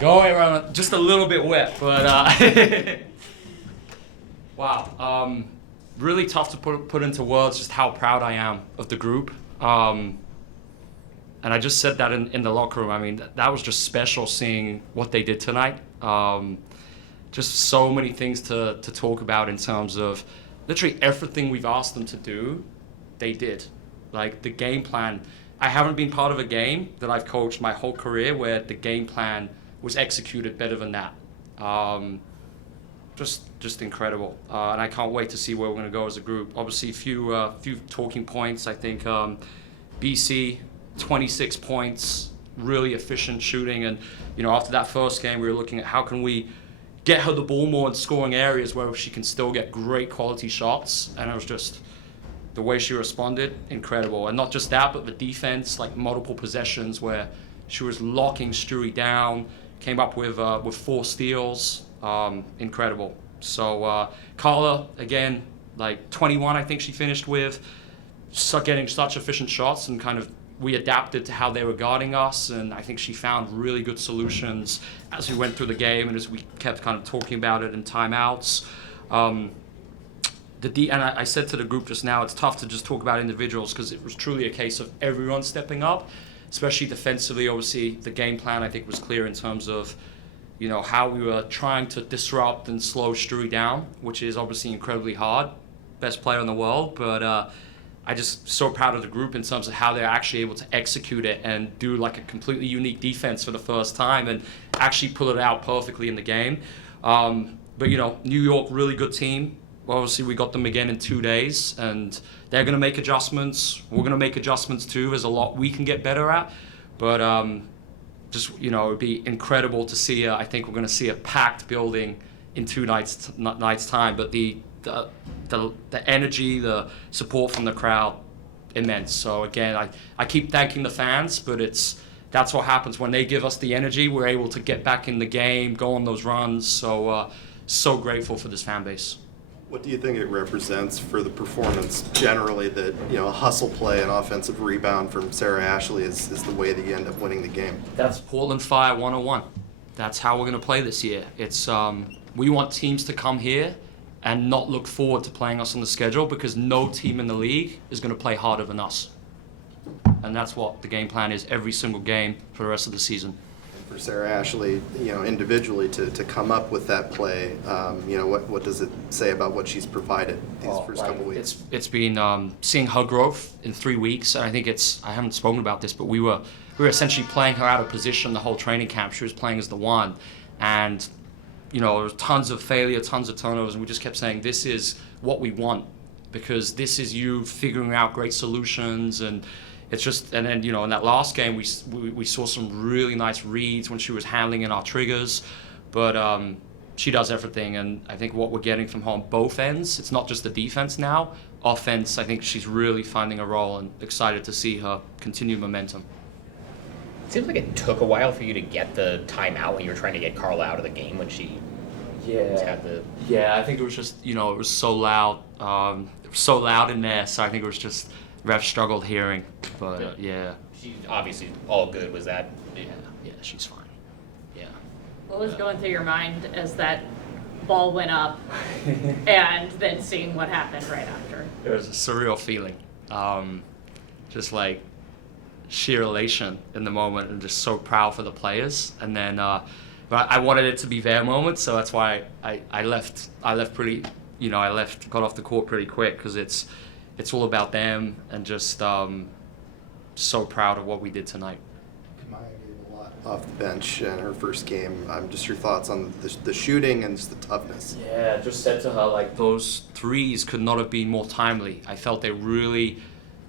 Going around just a little bit wet, but wow. Really tough to put into words just how proud I am of the group. And I just said that in the locker room. I mean, that was just special seeing what they did tonight. Just so many things to talk about in terms of literally everything we've asked them to do, they did. Like the game plan. I haven't been part of a game that I've coached my whole career where the game plan was executed better than that. Just incredible. And I can't wait to see where we're going to go as a group. Obviously, a few talking points. I think BC, 26 points, really efficient shooting. And, after that first game, we were looking at how can we get her the ball more in scoring areas where she can still get great quality shots. And it was just the way she responded, incredible. And not just that, but the defense, like multiple possessions where she was locking Stewie down, came up with 4 steals, incredible. So Carla, again, like 21, I think she finished with, getting such efficient shots, and kind of we adapted to how they were guarding us, and I think she found really good solutions as we went through the game and as we kept kind of talking about it in timeouts. And I said to the group just now, it's tough to just talk about individuals because it was truly a case of everyone stepping up, especially defensively. Obviously, the game plan, I think, was clear in terms of, how we were trying to disrupt and slow Stewie down, which is obviously incredibly hard. Best player in the world, but I just so proud of the group in terms of how they're actually able to execute it and do like a completely unique defense for the first time and actually pull it out perfectly in the game. But New York, really good team. Obviously, we got them again in 2 days, and they're going to make adjustments. We're going to make adjustments too. There's a lot we can get better at, but it would be incredible to see. I think we're going to see a packed building in 2 nights time. But the energy, the support from the crowd, immense. So again, I keep thanking the fans, but that's what happens when they give us the energy. We're able to get back in the game, go on those runs. So grateful for this fan base. What do you think it represents for the performance generally that, a hustle play and offensive rebound from Sarah Ashley is the way that you end up winning the game? That's Portland Fire 101. That's how we're going to play this year. It's we want teams to come here and not look forward to playing us on the schedule because no team in the league is going to play harder than us. And that's what the game plan is every single game for the rest of the season. For Sarah Ashley, individually to come up with that play, what does it say about what she's provided these first couple weeks? It's been seeing her growth in 3 weeks, and I think I haven't spoken about this, but we were essentially playing her out of position the whole training camp. She was playing as the 1, and there was tons of failure, tons of turnovers, and we just kept saying this is what we want because this is you figuring out great solutions. And it's just, and then, in that last game, we saw some really nice reads when she was handling in our triggers, but she does everything, and I think what we're getting from her on both ends, it's not just the defense now, offense, I think she's really finding a role and excited to see her continue momentum. It seems like it took a while for you to get the timeout when you were trying to get Carla out of the game when she had the... Yeah, I think it was just, it was so loud. It was so loud in there, so I think it was just... Ref struggled hearing, but yeah. She's obviously all good. Was that? Yeah, she's fine. Yeah. What was going through your mind as that ball went up and then seeing what happened right after? It was a surreal feeling. Just like sheer elation in the moment and just so proud for the players. And then, but I wanted it to be their moment, so that's why I left pretty, got off the court pretty quick because it's all about them and just so proud of what we did tonight. Maya gave a lot off the bench in her first game. Just your thoughts on the shooting and just the toughness. Yeah, just said to her, like, those threes could not have been more timely. I felt they really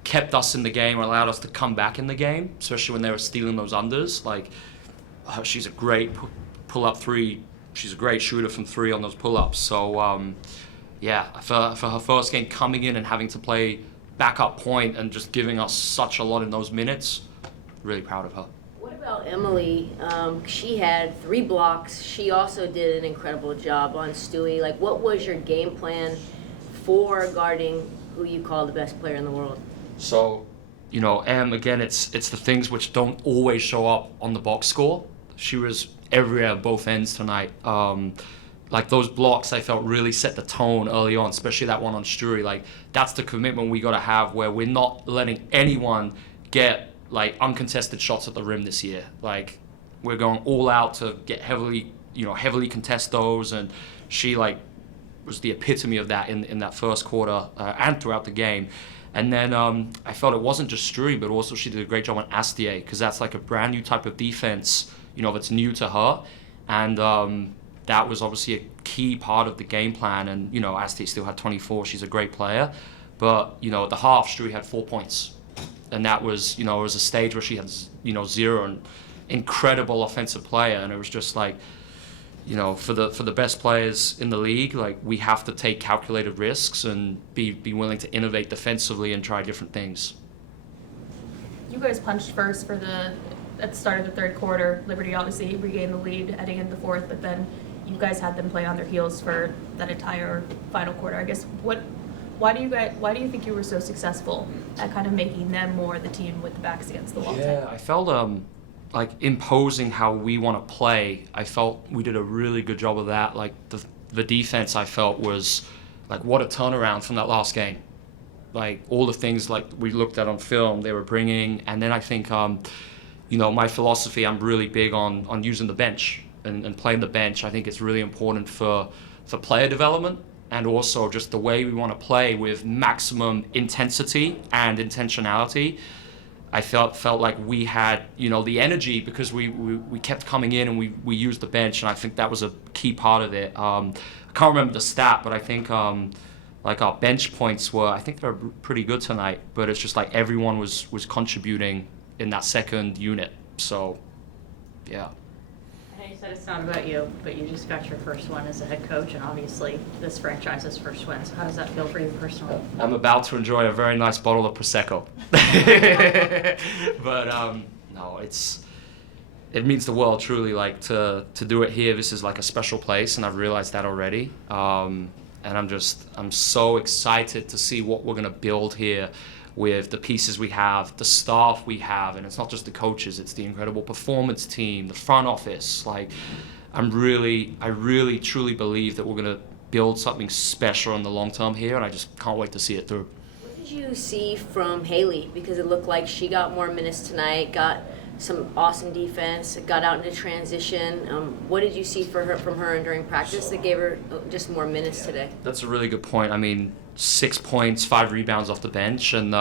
kept us in the game or allowed us to come back in the game, especially when they were stealing those unders. Like, she's a great pull-up three. She's a great shooter from 3 on those pull-ups. So, yeah, for her first game coming in and having to play backup point and just giving us such a lot in those minutes, really proud of her. What about Emily? She had 3 blocks. She also did an incredible job on Stewie. Like, what was your game plan for guarding who you call the best player in the world? So, Em, again, it's the things which don't always show up on the box score, She was everywhere at both ends tonight. Like those blocks, I felt really set the tone early on, especially that one on Struy. Like that's the commitment we got to have, where we're not letting anyone get like uncontested shots at the rim this year. Like we're going all out to get heavily contest those, and she like was the epitome of that in that first quarter and throughout the game. And then I felt it wasn't just Struy, but also she did a great job on Astier, because that's like a brand new type of defense, that's new to her. And that was obviously a key part of the game plan. And, Astier still had 24. She's a great player. But, at the half, Struy had 4 points. And that was, it was a stage where she had, 0, and incredible offensive player. And it was just like, for the best players in the league, like we have to take calculated risks and be willing to innovate defensively and try different things. You guys punched first at the start of the third quarter. Liberty obviously regained the lead heading into the fourth, but then you guys had them play on their heels for that entire final quarter. I guess why do you think you were so successful at kind of making them more the team with the backs against the wall? Yeah, I felt like imposing how we want to play. I felt we did a really good job of that. Like the defense, I felt was like what a turnaround from that last game. Like all the things like we looked at on film they were bringing, and then I think my philosophy, I'm really big on using the bench and playing the bench. I think it's really important for player development, and also just the way we want to play with maximum intensity and intentionality. I felt like we had, the energy, because we kept coming in and we used the bench, and I think that was a key part of it. I can't remember the stat, but I think like our bench points were, I think they're pretty good tonight, but it's just like everyone was contributing in that second unit. So, yeah. I know you said it's not about you, but you just got your first one as a head coach, and obviously this franchise's first win. So how does that feel for you personally? I'm about to enjoy a very nice bottle of Prosecco. But no, it means the world, truly, like to do it here. This is like a special place, and I've realized that already. And I'm so excited to see what we're gonna build here with the pieces we have, the staff we have, and it's not just the coaches, it's the incredible performance team, the front office. Like, I really truly believe that we're gonna build something special in the long term here, and I just can't wait to see it through. What did you see from Haley? Because it looked like she got more minutes tonight, got some awesome defense, got out into transition. What did you see from her and during practice that gave her just more minutes today? That's a really good point. I mean, 6 points, 5 rebounds off the bench, and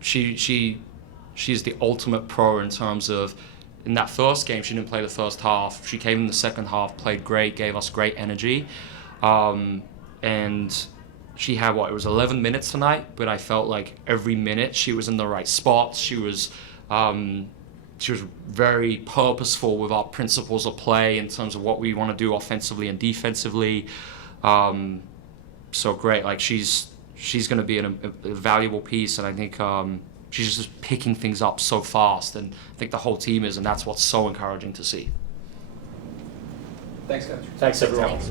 she's the ultimate pro in terms of, in that first game, she didn't play the first half. She came in the second half, played great, gave us great energy, and she had it was 11 minutes tonight, but I felt like every minute she was in the right spots. She was very purposeful with our principles of play in terms of what we want to do offensively and defensively. So great. Like she's going to be a valuable piece, and I think she's just picking things up so fast, and I think the whole team is, and that's what's so encouraging to see. Thanks, Coach. Thanks, everyone. Thanks.